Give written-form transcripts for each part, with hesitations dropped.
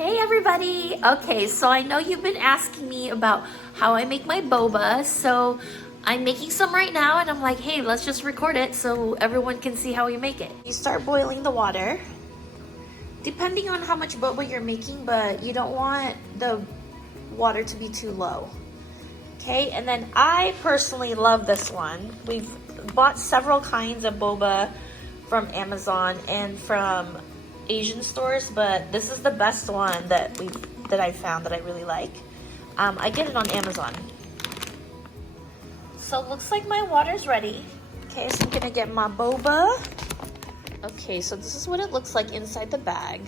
Hey everybody! Okay, so I know you've been asking me about how I make my boba, so I'm making some right now and I'm like, hey, let's just record it so everyone can see how we make it. You start boiling the water, depending on how much boba you're making, but you don't want the water to be too low. Okay, and then I personally love this one. We've bought several kinds of boba from Amazon and from Asian stores, but this is the best one that I found that I really like. I get it on Amazon. So it looks like my water's ready. Okay, so I'm gonna get my boba. Okay, so this is what it looks like inside the bag.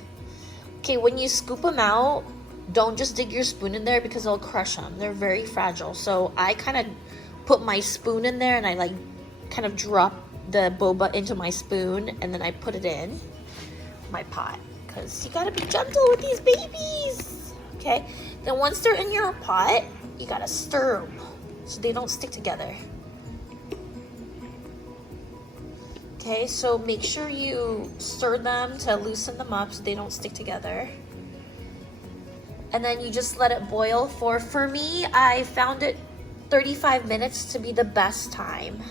Okay, when you scoop them out, don't just dig your spoon in there because it'll crush them. They're very fragile. So I kind of put my spoon in there and I like kind of drop the boba into my spoon and then I put it in my pot because you gotta be gentle with these babies. Okay, then once they're in your pot, you gotta stir them so they don't stick together. Okay, so make sure you stir them to loosen them up so they don't stick together. And then you just let it boil for me, I found it 35 minutes to be the best time.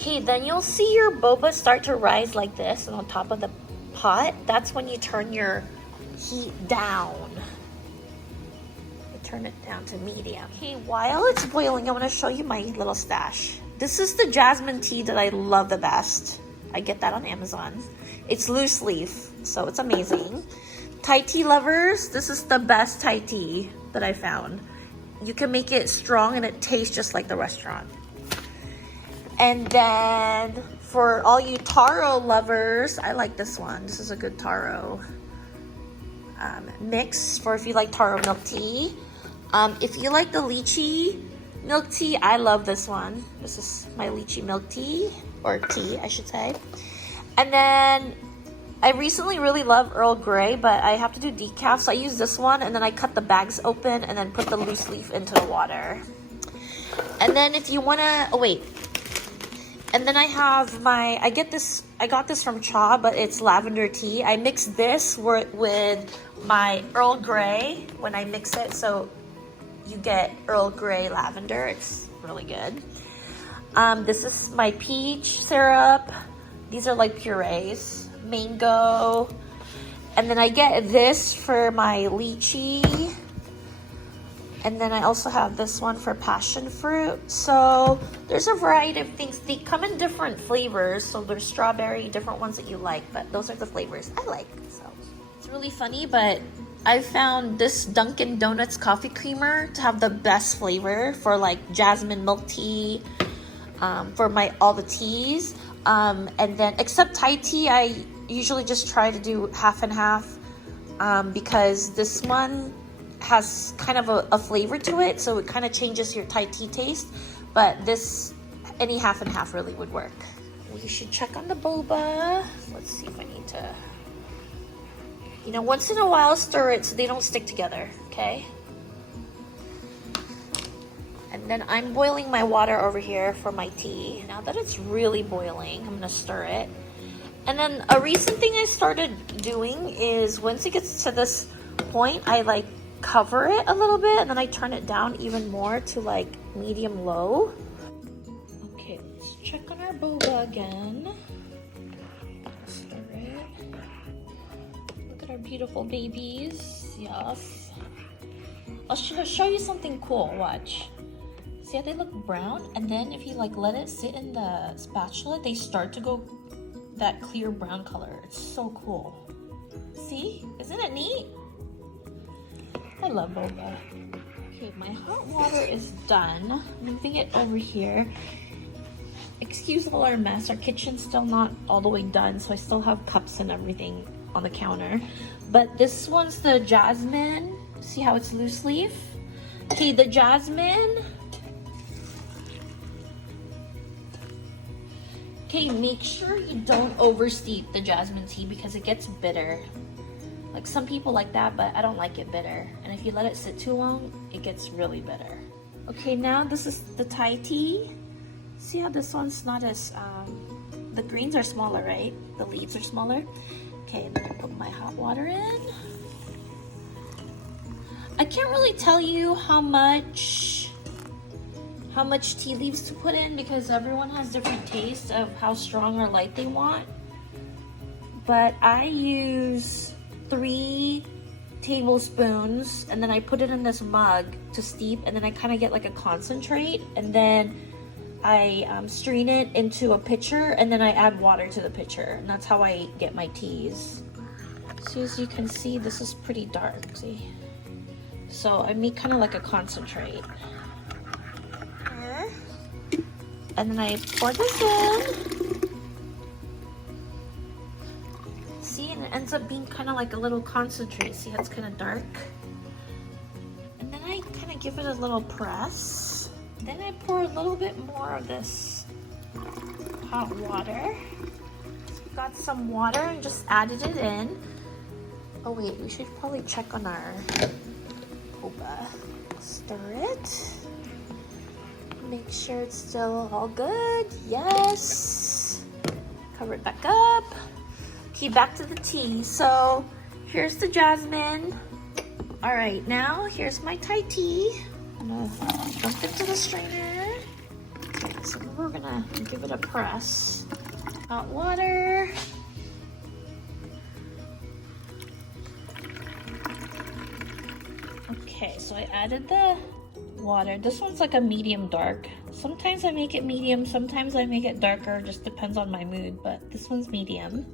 Okay, then you'll see your boba start to rise like this and on top of the pot. That's when you turn your heat down. You turn it down to medium. Okay, while it's boiling, I want to show you my little stash. This is the jasmine tea that I love the best. I get that on Amazon. It's loose leaf, so it's amazing. Thai tea lovers, this is the best Thai tea that I found. You can make it strong and it tastes just like the restaurant. And then for all you taro lovers, I like this one. This is a good taro mix for if you like taro milk tea. If you like the lychee milk tea, I love this one. This is my lychee milk tea, or tea, I should say. And then I recently really love Earl Grey, but I have to do decaf, so I use this one, and then I cut the bags open and then put the loose leaf into the water. And then if you wanna, oh wait. And then I have my, I got this from Cha, but it's lavender tea. I mix this with my Earl Grey when I mix it, so you get Earl Grey lavender. It's really good. This is my peach syrup. These are like purees. Mango. And then I get this for my lychee. And then I also have this one for passion fruit. So there's a variety of things. They come in different flavors. So there's strawberry, different ones that you like, but those are the flavors I like. So it's really funny, but I found this Dunkin' Donuts coffee creamer to have the best flavor for like jasmine milk tea, for all the teas. And then except Thai tea, I usually just try to do half and half, because this one has kind of a flavor to it, so it kind of changes your Thai tea taste, but this, any half and half really would work. We should check on the boba. Let's see if I need to, once in a while stir it so they don't stick together, okay? And then I'm boiling my water over here for my tea. Now that it's really boiling, I'm gonna stir it. And then a recent thing I started doing is once it gets to this point, I like cover it a little bit and then I turn it down even more to like medium low. Okay, let's check on our boba again. Stir it. Look at our beautiful babies. Yes. I'll show you something cool. Watch. See how they look brown? And then if you like let it sit in the spatula, they start to go that clear brown color. It's so cool. See? Isn't it neat? I love boba. Okay, my hot water is done. Moving it over here. Excuse all our mess. Our kitchen's still not all the way done, so I still have cups and everything on the counter. But this one's the jasmine. See how it's loose leaf? Okay, the jasmine. Okay, make sure you don't oversteep the jasmine tea because it gets bitter. Like some people like that, but I don't like it bitter. And if you let it sit too long, it gets really bitter. Okay, now this is the Thai tea. See how this one's not as, the greens are smaller, right? The leaves are smaller. Okay, and then I put my hot water in. I can't really tell you how much tea leaves to put in because everyone has different tastes of how strong or light they want. But I use 3 tablespoons and then I put it in this mug to steep, and then I kind of get like a concentrate, and then I strain it into a pitcher, and then I add water to the pitcher, and that's how I get my teas. So as you can see, this is pretty dark, see? So I make kind of like a concentrate. And then I pour this in. See, and it ends up being kind of like a little concentrate. See how it's kind of dark? And then I kind of give it a little press. Then I pour a little bit more of this hot water. Got some water and just added it in. Oh wait, we should probably check on our boba. Stir it. Make sure it's still all good. Yes. Cover it back up. Okay, back to the tea. So here's the jasmine. All right, now here's my Thai tea. I'm gonna dump it to the strainer. Okay, so we're gonna give it a press. Hot water. Okay, so I added the water. This one's like a medium dark. Sometimes I make it medium, sometimes I make it darker, just depends on my mood, but this one's medium.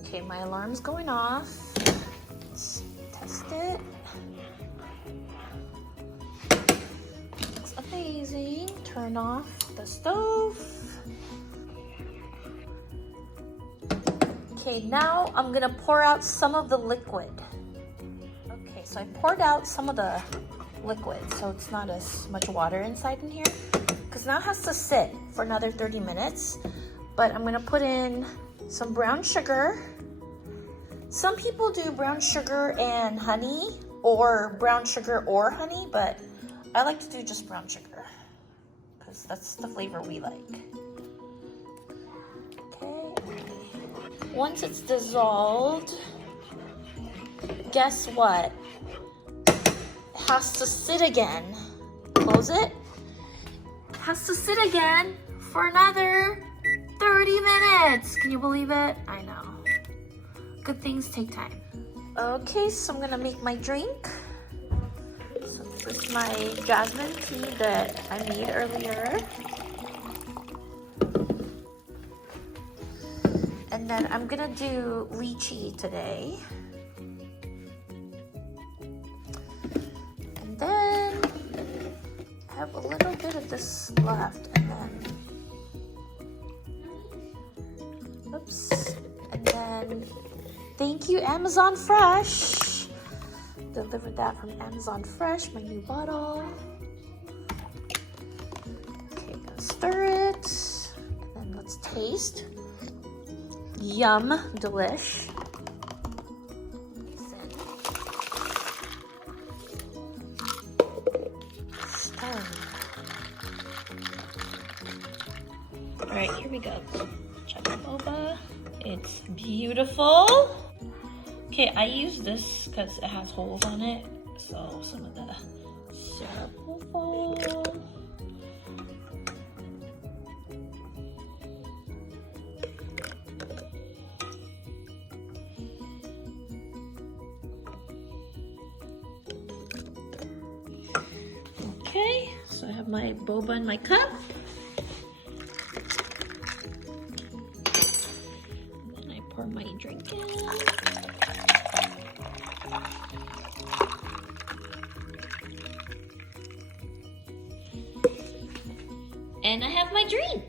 Okay, my alarm's going off. Let's test it. Looks amazing. Turn off the stove. Okay, now I'm gonna pour out some of the liquid. Okay, so I poured out some of the liquid, so it's not as much water inside in here, because now it has to sit for another 30 minutes. But I'm gonna put in some brown sugar. Some people do brown sugar and honey, or brown sugar or honey, but I like to do just brown sugar because that's the flavor we like. Okay, once it's dissolved, guess what? Has to sit again. Close it. Has to sit again for another 30 minutes. Can you believe it? I know. Good things take time. Okay, so I'm gonna make my drink. So this is my jasmine tea that I made earlier. And then I'm gonna do lychee today. Then I have a little bit of this left, and then oops, and then thank you Amazon Fresh, delivered that from Amazon Fresh, my new bottle. Okay, gonna stir it, and then let's taste. Yum, delish. All right, here we go. Check the boba. It's beautiful. Okay, I use this because it has holes on it, so some of the syrup will fall. Okay, so I have my boba in my cup. Pour my drink in. And I have my drink.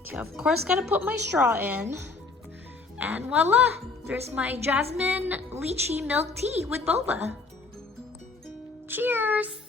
Okay, of course, gotta put my straw in. And voila, there's my jasmine lychee milk tea with boba. Cheers!